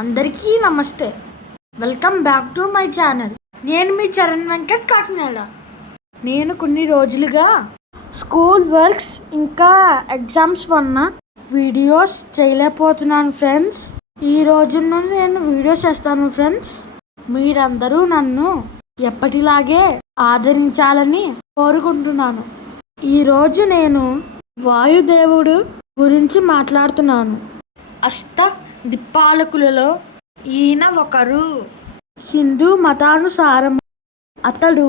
అందరికీ నమస్తే. Welcome back to my channel. నేను మీ చరణ్ వెంకట్ కాకినాడ. నేను కొన్ని రోజులుగా స్కూల్ వర్క్స్ ఇంకా ఎగ్జామ్స్ వలన వీడియోస్ చేయలేకపోతున్నాను ఫ్రెండ్స్. ఈ రోజు నుండి నేను వీడియోస్ చేస్తాను ఫ్రెండ్స్. మీరందరూ నన్ను ఎప్పటిలాగే ఆదరించాలని కోరుకుంటున్నాను. ఈరోజు నేను వాయుదేవుడు గురించి మాట్లాడుతున్నాను. అష్ట దిక్పాలకులలో ఈయన ఒకరు. హిందూ మతానుసారం అతడు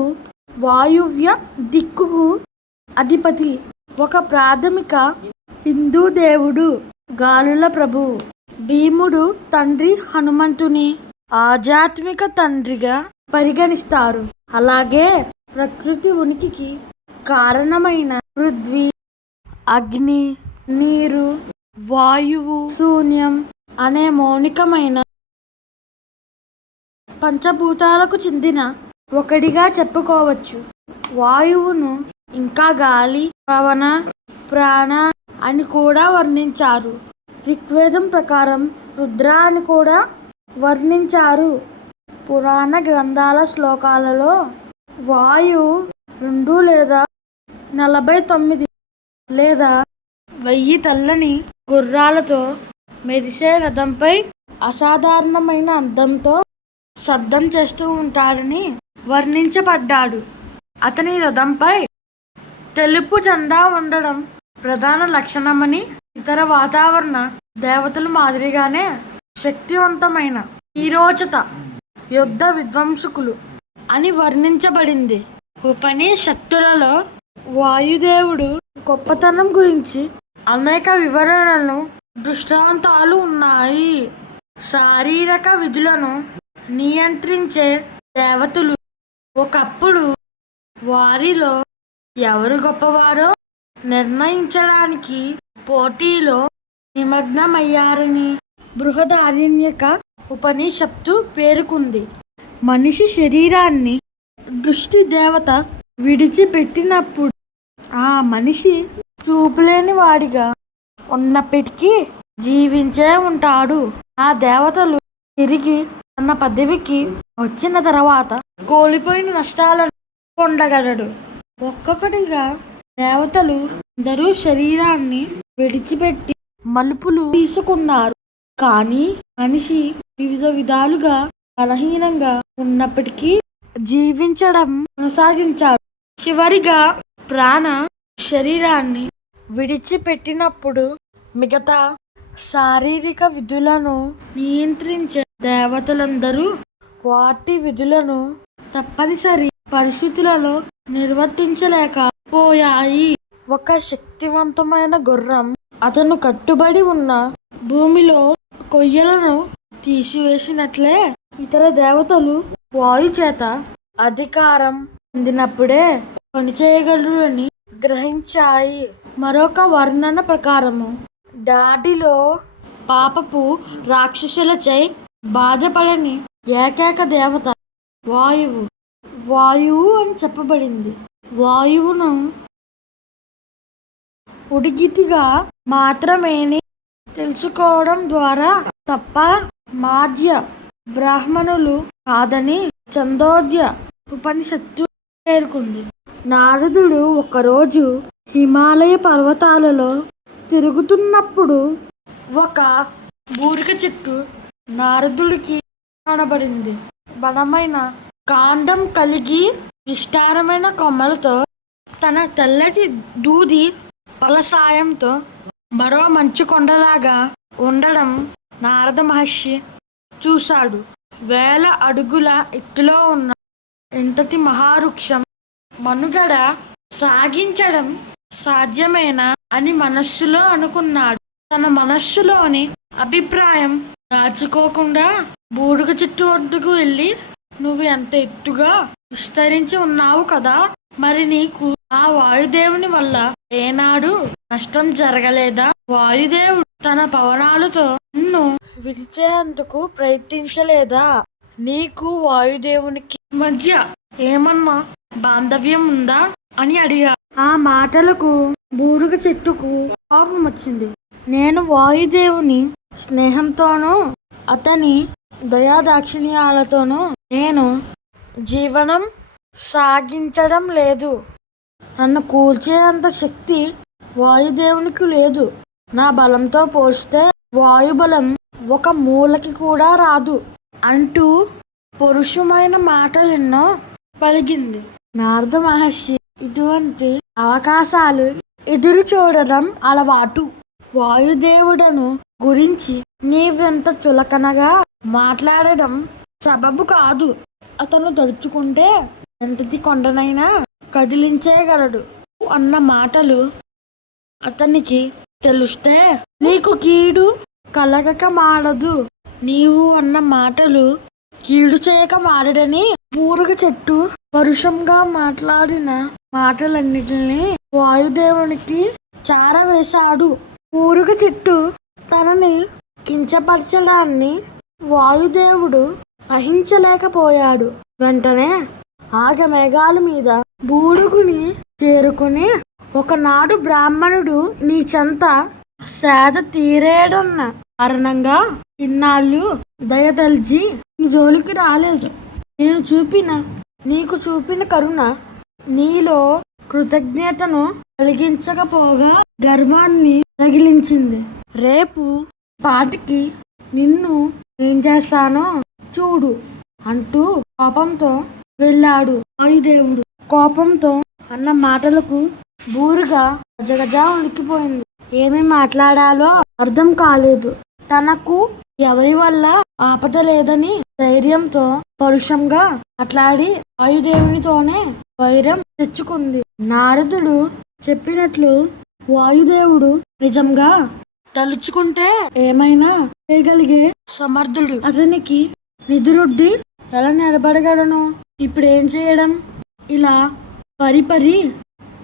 వాయువ్య దిక్కుకు అధిపతి. ఒక ప్రాథమిక హిందూ దేవుడు, గాలుల ప్రభు. భీముడు తండ్రి హనుమంతుని ఆధ్యాత్మిక తండ్రిగా పరిగణిస్తారు. అలాగే ప్రకృతి ఉనికికి కారణమైన పృథ్వీ, అగ్ని, నీరు, వాయువు, శూన్యం అనే మౌలికమైన పంచభూతాలకు చెందిన ఒకటిగా చెప్పుకోవచ్చు. వాయువును ఇంకా గాలి, పవన, ప్రాణ అని కూడా వర్ణించారు. ఋగ్వేదం ప్రకారం రుద్ర అని కూడా వర్ణించారు. పురాణ గ్రంథాల శ్లోకాలలో వాయు 2 లేదా 49 లేదా 1000 తెల్లని గుర్రాలతో మెరిసే రథంపై అసాధారణమైన అందంతో శబ్దం చేస్తూ ఉంటాడని వర్ణించబడ్డాడు. అతని రథంపై తెలుపు జెండా ఉండడం ప్రధాన లక్షణమని, ఇతర వాతావరణ దేవతల మాదిరిగానే శక్తివంతమైన వీరోచిత యుద్ధ విధ్వంసకులు అని వర్ణించబడింది. ఉపనిషత్తులలో వాయుదేవుడు గొప్పతనం గురించి అనేక వివరణలను, దృష్టాంతాలు ఉన్నాయి. శారీరక విధులను నియంత్రించే దేవతలు ఒకప్పుడు వారిలో ఎవరు గొప్పవారో నిర్ణయించడానికి పోటీలో నిమగ్నమయ్యారని బృహదారణ్యక ఉపనిషత్తు పేర్కొంది. మనిషి శరీరాన్ని దృష్టి దేవత విడిచిపెట్టినప్పుడు ఆ మనిషి చూపులేని వాడిగా ఉన్నప్పటికీ జీవించే ఉంటాడు. ఆ దేవతలు తిరిగి తన పదవికి వచ్చిన తర్వాత కోల్పోయిన నష్టాలను పొందగలడు. ఒక్కొక్కటిగా దేవతలు అందరూ శరీరాన్ని విడిచిపెట్టి మలుపులు తీసుకున్నారు. కానీ మనిషి వివిధ విధాలుగా బలహీనంగా ఉన్నప్పటికీ జీవించడం కొనసాగించాడు. చివరిగా ప్రాణ శరీరాన్ని విడిచిపెట్టినప్పుడు మిగతా శారీరక విధులను నియంత్రించే దేవతలందరూ వాటి విధులను తప్పనిసరి పరిస్థితులలో నిర్వర్తించలేకపోయాయి. ఒక శక్తివంతమైన గుర్రం అతను కట్టుబడి ఉన్న భూమిలో కొయ్యలను తీసివేసినట్లే ఇతర దేవతలు వాయు చేత అధికారం పొందినప్పుడే పనిచేయగలరని గ్రహించాయి. మరొక వర్ణన ప్రకారము డాడిలో పాపపు రాక్షసులచే బాధపడని ఏకైక దేవత వాయువు అని చెప్పబడింది. వాయువును ఉడిగితిగా మాత్రమేని తెలుసుకోవడం ద్వారా తప్ప మాధ్య బ్రాహ్మణులు కాదని ఛందోగ్య ఉపనిషత్తు పేర్కొంది. నారదుడు ఒకరోజు హిమాలయ పర్వతాలలో తిరుగుతున్నప్పుడు ఒక బూరిక చెట్టు నారదుడికి కనబడింది. బలమైన కాండం కలిగి విస్తారమైన కొమ్మలతో తన తెల్లటి దూది బల సాయంతో మరో మంచు కొండలాగా ఉండడం నారద మహర్షి చూశాడు. 1000 అడుగుల ఎత్తులో ఉన్న ఇంతటి మహావృక్షం మనుగడ సాగించడం సాధ్యమేనా అని మనస్సులో అనుకున్నాడు. తన మనస్సులోని అభిప్రాయం దాచుకోకుండా బూడిగ చెట్టు వద్దకు వెళ్ళి, నువ్వు ఎంత ఎత్తుగా విస్తరించి ఉన్నావు కదా, మరి నీకు ఆ వాయుదేవుని వల్ల ఏనాడు నష్టం జరగలేదా? వాయుదేవుడు తన పవనాలతో నిన్ను విడిచేందుకు ప్రయత్నించలేదా? నీకు వాయుదేవునికి మధ్య ఏమన్నా బాంధవ్యం ఉందా అని అడిగా. ఆ మాటలకు బూరుగ చెట్టుకు కోపం వచ్చింది. నేను వాయుదేవుని స్నేహంతోనూ అతని దయాదాక్షిణ్యాలతోనూ నేను జీవనం సాగించడం లేదు. నన్ను కూల్చేంత శక్తి వాయుదేవునికి లేదు. నా బలంతో పోల్చితే వాయుబలం ఒక మూలకి కూడా రాదు అంటూ పరుషమైన మాటలెన్నో పలికింది. నారద మహర్షి ఇటువంటి అవకాశాలు ఎదురు చూడడం అలవాటు. వాయుదేవుడను గురించి నీవెంత చులకనగా మాట్లాడడం సబబు కాదు. అతను తలుచుకుంటే ఎంతటి కొండనైనా కదిలించేయగలడు అన్న మాటలు అతనికి తెలుస్తే నీకు కీడు కలగక మాడదు. నీవు అన్న మాటలు కీడు చేయక మారడని బూరుగ చెట్టు పరుషంగా మాట్లాడిన మాటలన్నిటినీ వాయుదేవునికి చారవేశాడు. బూరుగ చెట్టు తనని కించపరచడాన్ని వాయుదేవుడు సహించలేకపోయాడు. వెంటనే ఆగమేఘాల మీద బూరుగుని చేరుకుని, ఒకనాడు బ్రాహ్మణుడు నీ చెంత సేద తీరేడన్న కారణంగా ఇన్నాళ్ళు దయదల్చి నీ జోలికి రాలేదు. నీకు చూపిన కరుణ నీలో కృతజ్ఞతను కలిగించకపోగా గర్వాన్ని తగిలించింది. రేపు పాటికి నిన్ను ఏం చేస్తానో చూడు అంటూ కోపంతో వెళ్ళాడు వాయుదేవుడు. కోపంతో అన్న మాటలకు బూరుగా గజగజా ఉలిక్కిపోయింది. ఏమి మాట్లాడాలో అర్థం కాలేదు. తనకు ఎవరి వల్ల ఆపద లేదని ధైర్యంతో పరుషంగా మాట్లాడి వాయుదేవునితోనే వైరం తెచ్చుకుంది. నారదుడు చెప్పినట్లు వాయుదేవుడు నిజంగా తలుచుకుంటే ఏమైనా చేయగలిగే సమర్థుడు. అతనికి నిదురుడ్డి ఎలా నిలబడగలను? ఇప్పుడేం చేయడం? ఇలా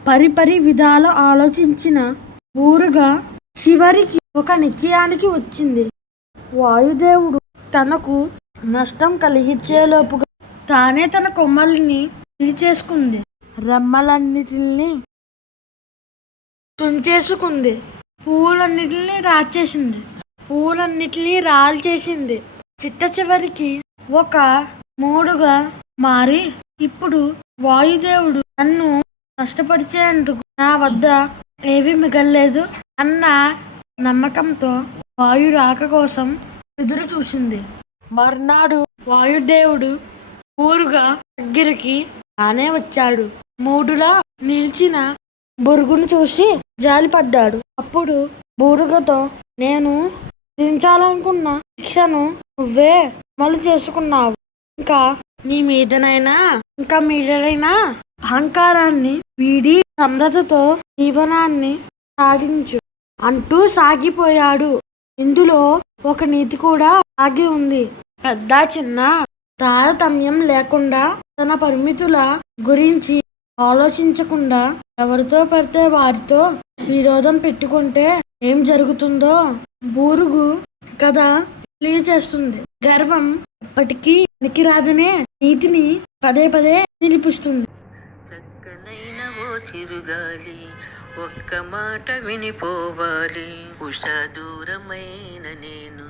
పరిపరి విధాల ఆలోచించిన ఊరుగా చివరికి ఒక నిశ్చయానికి వచ్చింది. వాయుదేవుడు తనకు నష్టం కలిగించేలోపుగా తానే తన కొమ్మల్ని విరిచేసుకుంది. రెమ్మలన్నిటిని తుంచేసుకుంది. పూలన్నిటిని రాల్చేసింది. చిట్ట చివరికి ఒక మూడుగా మారి, ఇప్పుడు వాయుదేవుడు నన్ను నష్టపరిచేందుకు నా వద్ద ఏమీ మిగల్లేదు అన్న నమ్మకంతో వాయు రాక కోసం ఎదురు చూసింది. మర్నాడు వాయుదేవుడు ఊరుగా దగ్గరికి తానే వచ్చాడు. మూడులా నిలిచిన బురుగును చూసి జాలిపడ్డాడు. అప్పుడు బూరుగతో, నేను విధించాలనుకున్న శిక్షను నువ్వే అమలు చేసుకున్నావు. ఇంకా మీదనైనా అహంకారాన్ని వీడి నమ్రతతో జీవనాన్ని సాగించు అంటూ సాగిపోయాడు. ఇందులో ఒక నీతి కూడా ఆగి ఉంది. పెద్ద చిన్న తారతమ్యం లేకుండా తన పరిమితుల గురించి ఆలోచించకుండా ఎవరితో పడితే వారితో విరోధం పెట్టుకుంటే ఏం జరుగుతుందో బూరుగు కథ తెలియచేస్తుంది. గర్వం ఎప్పటికీ పనికిరాదనే నీతిని పదే పదే నిలిపిస్తుంది. చక్కనైన ఓ చిరుగాలి ఒక్క మాట వినిపోవాలి. ఉష దూరమైన నేను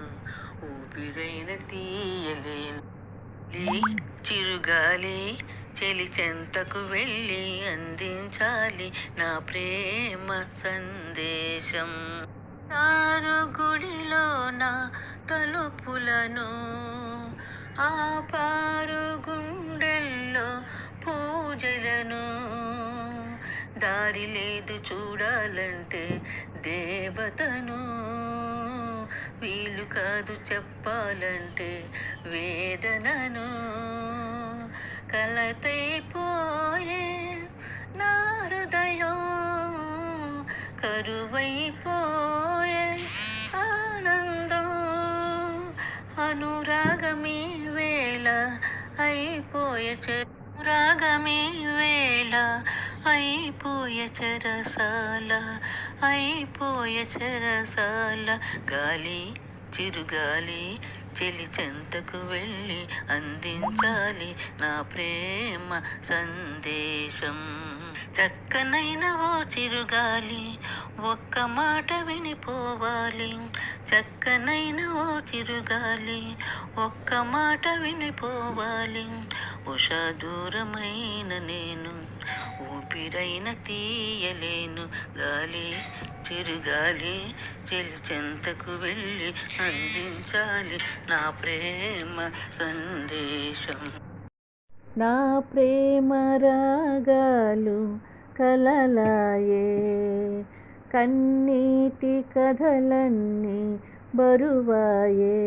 ఊపిరైన తీయలేను. చిరుగాలి చెలి చెంతకు వెళ్ళి అందించాలి నా ప్రేమ సందేశం. నారు గుడిలో నా తలుపులను ఆపారు గుండెల్లో పూజలను. దారి లేదు చూడాలంటే దేవతను, వీలు కాదు చెప్పాలంటే వేదనను. కలతైపోయే నా హృదయం, కరువైపోయే ఆనందం. అనురాగమీ వేళ అయిపోయే చెరసాల. గాలి చిరుగాలి చెలి చెంతకు వెళ్ళి అందించాలి నా ప్రేమ సందేశం. చక్కనైన ఓ చిరుగాలి ఒక్క మాట వినిపోవాలి, చక్కనైన ఓ చిరుగాలి. ఒక్క మాట వినిపోవాలి, ఉషా దూరమైన నేను ఊపిరైన తీయలేను. గాలి చిరుగాలి చెలి చెంతకు వెళ్ళి అందించాలి నా ప్రేమ సందేశం. నా ప్రేమ రాగాలు కలలాయే, కన్నీటి కథలన్నీ బరువాయే.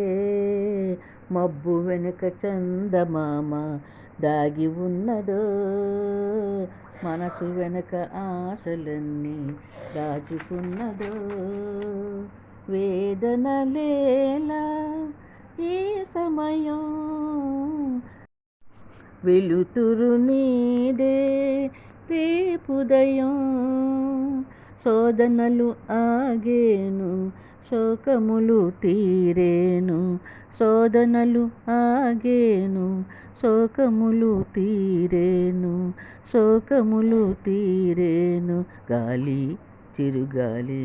మబ్బు వెనుక చందమామ దాగి ఉన్నదో, మనసు వెనుక ఆశలన్నీ దాచుకున్నదో. వేదనలేలా ఈ సమయం, వెలుతురు నీదే రేపుదయం. శోధనలు ఆగేను, శోకములు తీరేను. శోధనలు ఆగేను, శోకములు తీరేను. శోకములు తీరేను. గాలి చిరుగాలి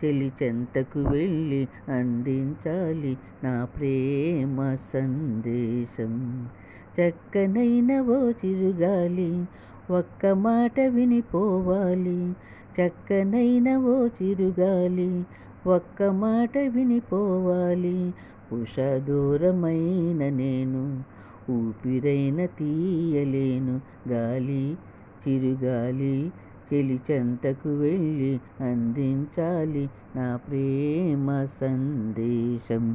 చెలి చెంతకు వెళ్ళి అందించాలి నా ప్రేమ సందేశం. చక్కనైన ఓ చిరుగాలి, ఒక్క మాట వినిపోవాలి. చక్కనైన ఓ చిరుగాలి, ఒక్క మాట వినిపోవాలి. ఉష దూరమైన నేను ఊపిరైన తీయలేను. గాలి చిరుగాలి చెలి చెంతకు వెళ్ళి అందించాలి నా ప్రేమ సందేశం.